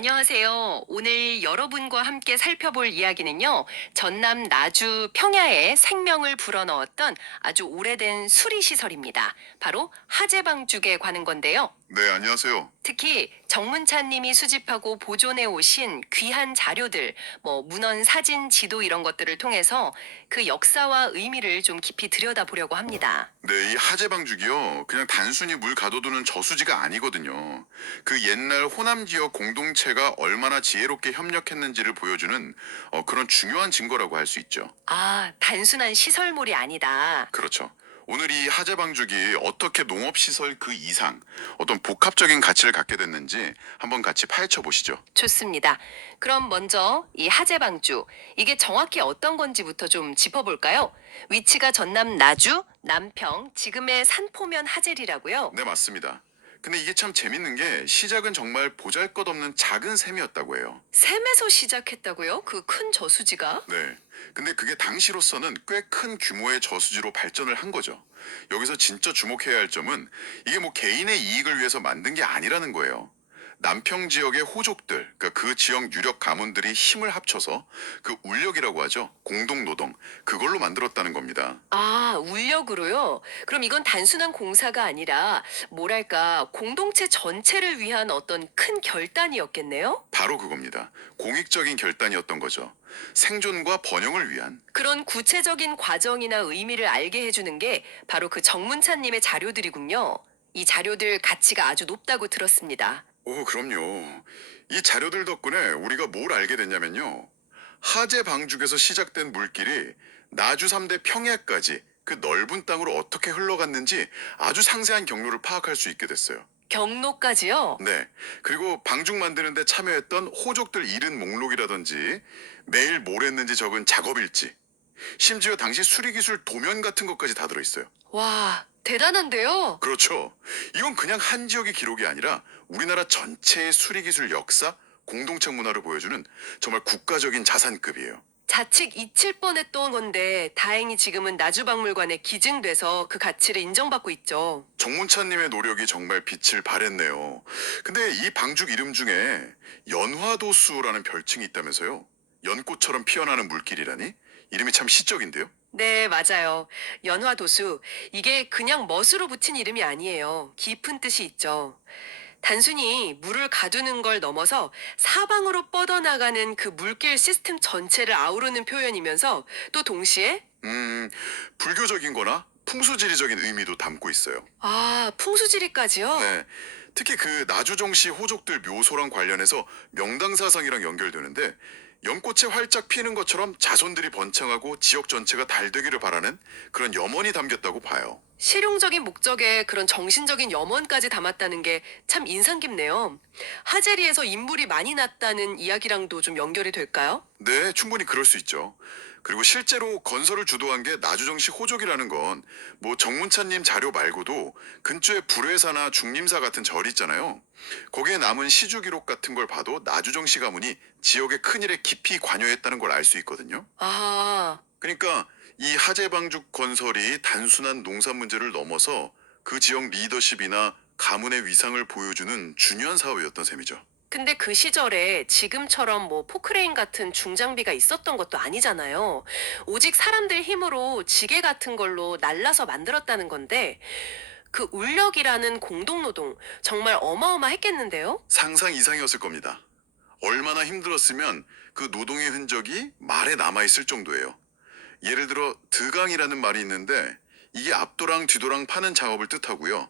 안녕하세요. 오늘 여러분과 함께 살펴볼 이야기는요, 전남 나주 평야에 생명을 불어넣었던 아주 오래된 수리시설입니다. 바로 하제방죽에 관한 건데요. 네, 안녕하세요. 특히 정문찬님이 수집하고 보존해 오신 귀한 자료들, 문헌, 사진, 지도 이런 것들을 통해서 그 역사와 의미를 좀 깊이 들여다보려고 합니다. 네, 이 하제방죽이요. 그냥 단순히 물 가둬두는 저수지가 아니거든요. 그 옛날 호남 지역 공동체가 얼마나 지혜롭게 협력했는지를 보여주는 그런 중요한 증거라고 할 수 있죠. 아, 단순한 시설물이 아니다. 그렇죠. 오늘 이 하제방죽이 어떻게 농업시설 그 이상 어떤 복합적인 가치를 갖게 됐는지 한번 같이 파헤쳐 보시죠. 좋습니다. 그럼 먼저 이 하제방주, 이게 정확히 어떤 건지부터 좀 짚어볼까요? 위치가 전남 나주, 남평, 지금의 산포면 하젤이라고요. 네, 맞습니다. 근데 이게 참 재밌는 게 시작은 정말 보잘것없는 작은 샘이었다고 해요. 샘에서 시작했다고요? 그 큰 저수지가? 네. 근데 그게 당시로서는 꽤 큰 규모의 저수지로 발전을 한 거죠. 여기서 진짜 주목해야 할 점은 이게 뭐 개인의 이익을 위해서 만든 게 아니라는 거예요. 남평 지역의 호족들, 그러니까 그 지역 유력 가문들이 힘을 합쳐서 그 울력이라고 하죠. 공동 노동, 그걸로 만들었다는 겁니다. 아, 울력으로요? 그럼 이건 단순한 공사가 아니라, 뭐랄까, 공동체 전체를 위한 어떤 큰 결단이었겠네요? 바로 그겁니다. 공익적인 결단이었던 거죠. 생존과 번영을 위한. 그런 구체적인 과정이나 의미를 알게 해주는 게 바로 그 정문찬님의 자료들이군요. 이 자료들 가치가 아주 높다고 들었습니다. 오, 그럼요. 이 자료들 덕분에 우리가 뭘 알게 됐냐면요. 하제 방죽에서 시작된 물길이 나주 3대 평야까지 그 넓은 땅으로 어떻게 흘러갔는지 아주 상세한 경로를 파악할 수 있게 됐어요. 경로까지요? 네. 그리고 방죽 만드는데 참여했던 호족들 이름 목록이라든지 매일 뭘 했는지 적은 작업일지, 심지어 당시 수리기술 도면 같은 것까지 다 들어있어요. 와, 대단한데요? 그렇죠. 이건 그냥 한 지역의 기록이 아니라 우리나라 전체의 수리기술 역사, 공동체 문화를 보여주는 정말 국가적인 자산급이에요. 자칫 잊힐 뻔했던 건데 다행히 지금은 나주박물관에 기증돼서 그 가치를 인정받고 있죠. 정문찬님의 노력이 정말 빛을 발했네요. 근데 이 방죽 이름 중에 연화도수라는 별칭이 있다면서요? 연꽃처럼 피어나는 물길이라니? 이름이 참 시적인데요? 네, 맞아요. 연화도수. 이게 그냥 멋으로 붙인 이름이 아니에요. 깊은 뜻이 있죠. 단순히 물을 가두는 걸 넘어서 사방으로 뻗어나가는 그 물길 시스템 전체를 아우르는 표현이면서 또 동시에 불교적인 거나 풍수지리적인 의미도 담고 있어요. 아, 풍수지리까지요? 네. 특히 그 나주정씨 호족들 묘소랑 관련해서 명당사상이랑 연결되는데 연꽃에 활짝 피는 것처럼 자손들이 번창하고 지역 전체가 달 되기를 바라는 그런 염원이 담겼다고 봐요. 실용적인 목적에 그런 정신적인 염원까지 담았다는 게 참 인상 깊네요. 하제리에서 인물이 많이 났다는 이야기랑도 좀 연결이 될까요? 네, 충분히 그럴 수 있죠. 그리고 실제로 건설을 주도한 게 나주정씨 호족이라는 건 뭐 정문찬님 자료 말고도 근처에 불회사나 중림사 같은 절이 있잖아요. 거기에 남은 시주 기록 같은 걸 봐도 나주정씨 가문이 지역의 큰일에 깊이 관여했다는 걸 알 수 있거든요. 아, 그러니까 이 하제방죽 건설이 단순한 농사 문제를 넘어서 그 지역 리더십이나 가문의 위상을 보여주는 중요한 사업이었던 셈이죠. 근데 그 시절에 지금처럼 포크레인 같은 중장비가 있었던 것도 아니잖아요. 오직 사람들 힘으로 지게 같은 걸로 날라서 만들었다는 건데 그 울력이라는 공동노동 정말 어마어마했겠는데요? 상상 이상이었을 겁니다. 얼마나 힘들었으면 그 노동의 흔적이 말에 남아있을 정도예요. 예를 들어 드강이라는 말이 있는데 이게 앞도랑 뒤도랑 파는 작업을 뜻하고요.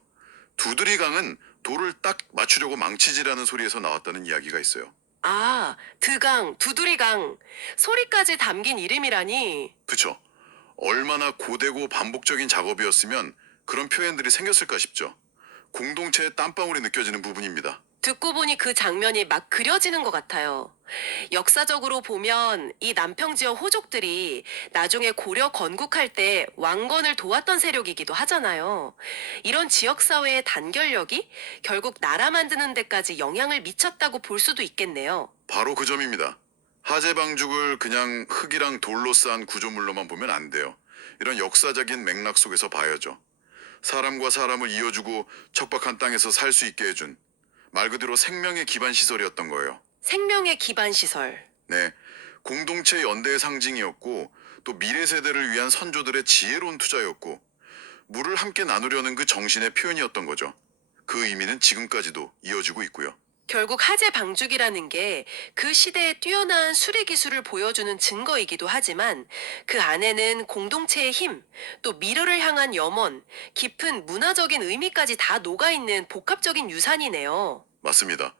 두드리강은 돌을 딱 맞추려고 망치질하는 소리에서 나왔다는 이야기가 있어요. 아, 드강, 두드리강, 소리까지 담긴 이름이라니. 그쵸? 얼마나 고되고 반복적인 작업이었으면 그런 표현들이 생겼을까 싶죠. 공동체의 땀방울이 느껴지는 부분입니다. 듣고 보니 그 장면이 막 그려지는 것 같아요. 역사적으로 보면 이 남평 지역 호족들이 나중에 고려 건국할 때 왕건을 도왔던 세력이기도 하잖아요. 이런 지역 사회의 단결력이 결국 나라 만드는 데까지 영향을 미쳤다고 볼 수도 있겠네요. 바로 그 점입니다. 하제방죽을 그냥 흙이랑 돌로 쌓은 구조물로만 보면 안 돼요. 이런 역사적인 맥락 속에서 봐야죠. 사람과 사람을 이어주고 척박한 땅에서 살 수 있게 해준 말 그대로 생명의 기반 시설이었던 거예요. 생명의 기반 시설. 네, 공동체 연대의 상징이었고 또 미래 세대를 위한 선조들의 지혜로운 투자였고 물을 함께 나누려는 그 정신의 표현이었던 거죠. 그 의미는 지금까지도 이어지고 있고요. 결국 하재 방죽이라는 게 그 시대의 뛰어난 수리 기술을 보여주는 증거이기도 하지만 그 안에는 공동체의 힘, 또 미래를 향한 염원, 깊은 문화적인 의미까지 다 녹아있는 복합적인 유산이네요. 맞습니다.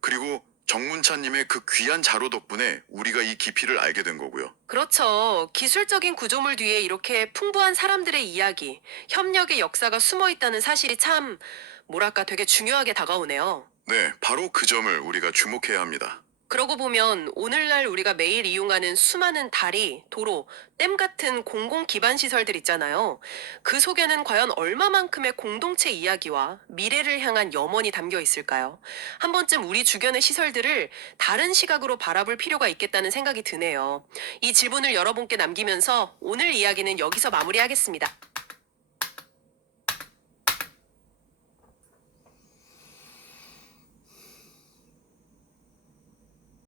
그리고 정문찬님의 그 귀한 자료 덕분에 우리가 이 깊이를 알게 된 거고요. 그렇죠. 기술적인 구조물 뒤에 이렇게 풍부한 사람들의 이야기, 협력의 역사가 숨어 있다는 사실이 참, 뭐랄까 되게 중요하게 다가오네요. 네, 바로 그 점을 우리가 주목해야 합니다. 그러고 보면 오늘날 우리가 매일 이용하는 수많은 다리, 도로, 댐 같은 공공 기반 시설들 있잖아요. 그 속에는 과연 얼마만큼의 공동체 이야기와 미래를 향한 염원이 담겨 있을까요? 한 번쯤 우리 주변의 시설들을 다른 시각으로 바라볼 필요가 있겠다는 생각이 드네요. 이 질문을 여러분께 남기면서 오늘 이야기는 여기서 마무리하겠습니다.